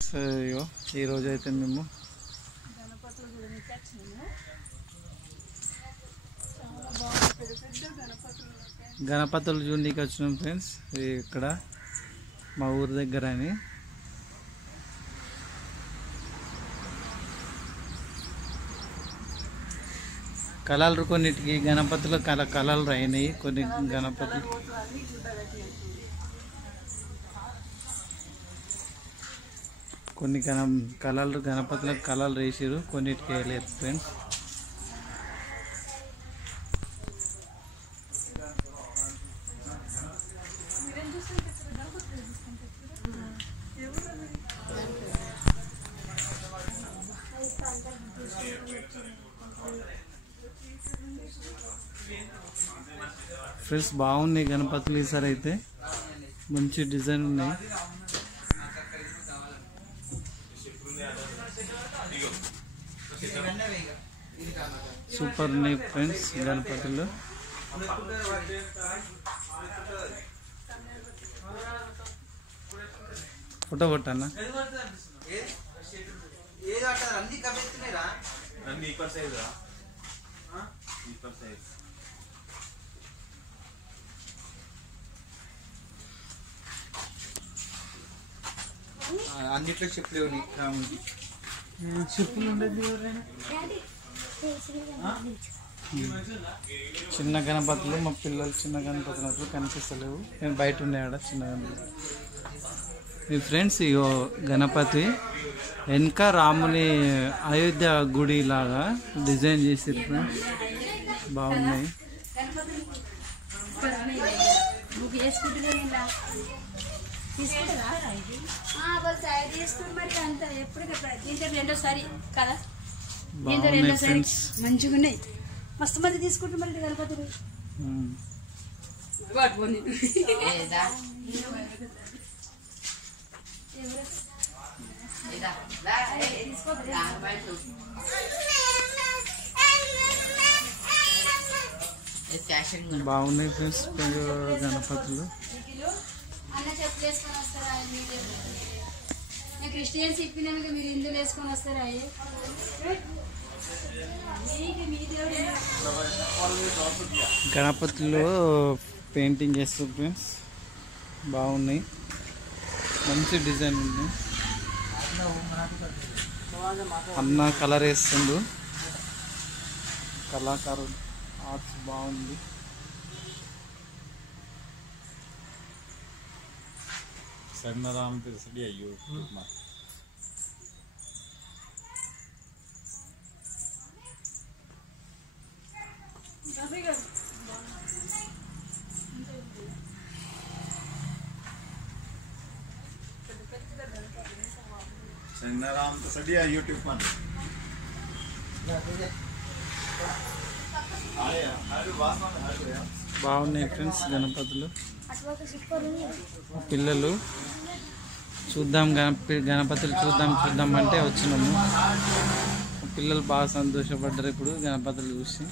అయ్యో ఈరోజు అయితే మేము గణపతులు చూడడానికి వచ్చినాం ఫ్రెండ్స్. ఇక్కడ మా ఊరి దగ్గర అని కళలు కొన్నిటికి గణపతులు కళలు అయినాయి. కొన్ని గణపతులు కొన్ని కళలు గణపతులకు కళలు వేసారు, కొన్నిటికి వేయలేదు ఫ్రెండ్స్. ఫ్రెండ్స్ బాగున్నాయి గణపతులు. ఈసారి అయితే మంచి డిజైన్ ఉన్నాయి. సూపర్ ఉన్నాయి ఫ్రెండ్స్ గణపతులు. ఫోటో కొట్టన్నా. అన్నిట్లో చెప్పులు చెప్పులు ఉండేది. చిన్న గణపతులు మా పిల్లలు చిన్న గణపతులు కనిపిస్తలేవు. నేను బయట ఉన్నాయాడ చిన్న గణపతి. మీ ఫ్రెండ్స్ ఇగో గణపతి వెనక రాముని అయోధ్య గుడి లాగా డిజైన్ చేసారు ఫ్రెండ్స్. బాగున్నాయి. మంచిగా ఉన్నాయి. మస్తు మంది తీసుకుంటున్నారు గణపతులు. బాగున్నాయి ఫ్రెండ్స్ గణపతులు. అన్న చెప్పులు వేసుకొని వస్తారా? క్రిస్టియన్స్ ఇప్పినాక మీరు హిందువులు వేసుకొని వస్తారా? గణపతిలో పెయింటింగ్ చేస్తారు ఫ్రెండ్స్. బాగున్నాయి, మంచి డిజైన్ ఉంది. అన్న కలర్ వేస్తుండు. కళాకారుడు ఆర్ట్స్ బాగుంది. సన్నరామ్ తెలుసడి అయ్యో సన్నరామ్ తెలుసడి యూట్యూబ్ మన బాగున్నాయి ఫ్రెండ్స్ గణపతులు. పిల్లలు చూద్దాం గణపతులు చూద్దాం అంటే వచ్చినాము. పిల్లలు బాగా సంతోషపడ్డారు ఇప్పుడు గణపతులు చూసి.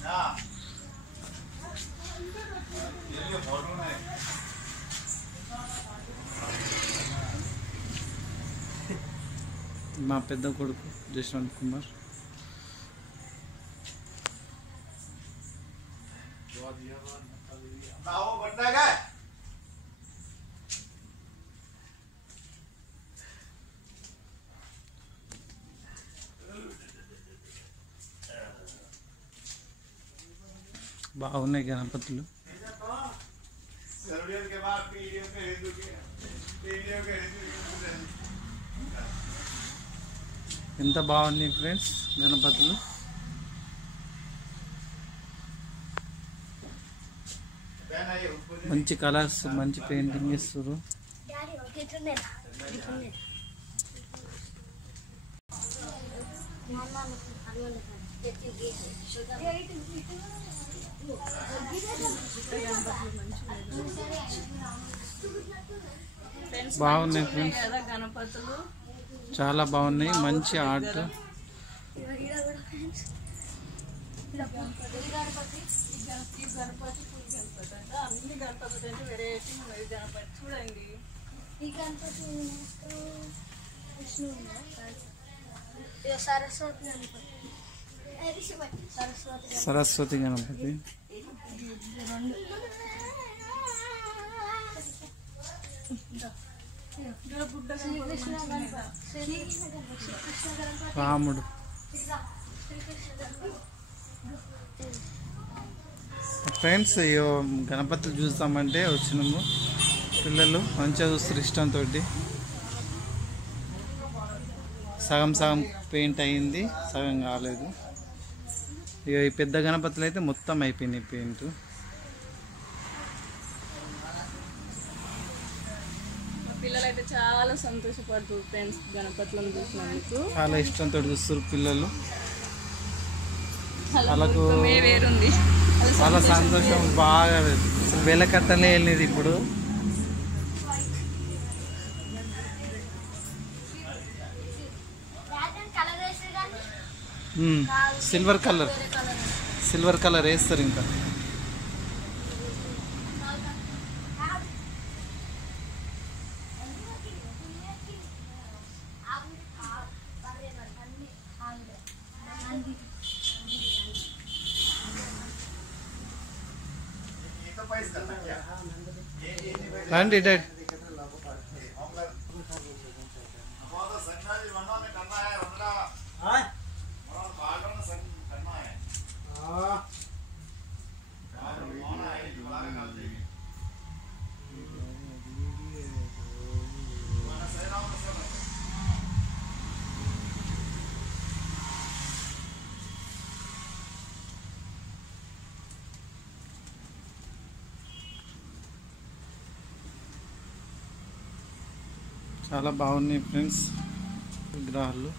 మా పెద్ద కొడుకు జశ్వంత్ కుమార్. బాగున్నాయి గణపతులు. ఎంత బాగున్నాయి ఫ్రెండ్స్ గణపతులు. మంచి కలర్స్, మంచి పెయింటింగ్ ఇస్తారు. బాగున్నాయి ఫ్రెండ్స్, చాలా బాగున్నాయి. మంచి ఆర్ట్. అన్ని గణపతి అంటే వెరైటీ గణపతి చూడండి. ఈ గణపతి సరస్వతి గణపతి. రాముడు. ఫ్రెండ్స్ అయ్యో గణపతులు చూస్తామంటే వచ్చినాము. పిల్లలు మంచిగా చూస్తారు ఇష్టంతో. సగం సగం పెయింట్ అయింది, సగం కాలేదు. ఇక ఈ పెద్ద గణపతులు అయితే మొత్తం అయిపోయినాయి పెయింట్. పిల్లలు అయితే చాలా సంతోషపడుతుంది ఫ్రెండ్స్ గణపతులను చూసినందుకు. చాలా ఇష్టంతో చూస్తారు పిల్లలు. వాళ్ళకు వాళ్ళకు వేరుంది. వాళ్ళ సంతోషం బాగా అసలు వెలకట్టలే వెళ్ళేది ఇప్పుడు. సిల్వర్ కలర్ వేస్తారు ఇంకా. రండి డాడ్. చాలా బాగున్నాయి ఫ్రెండ్స్ విగ్రహాలు.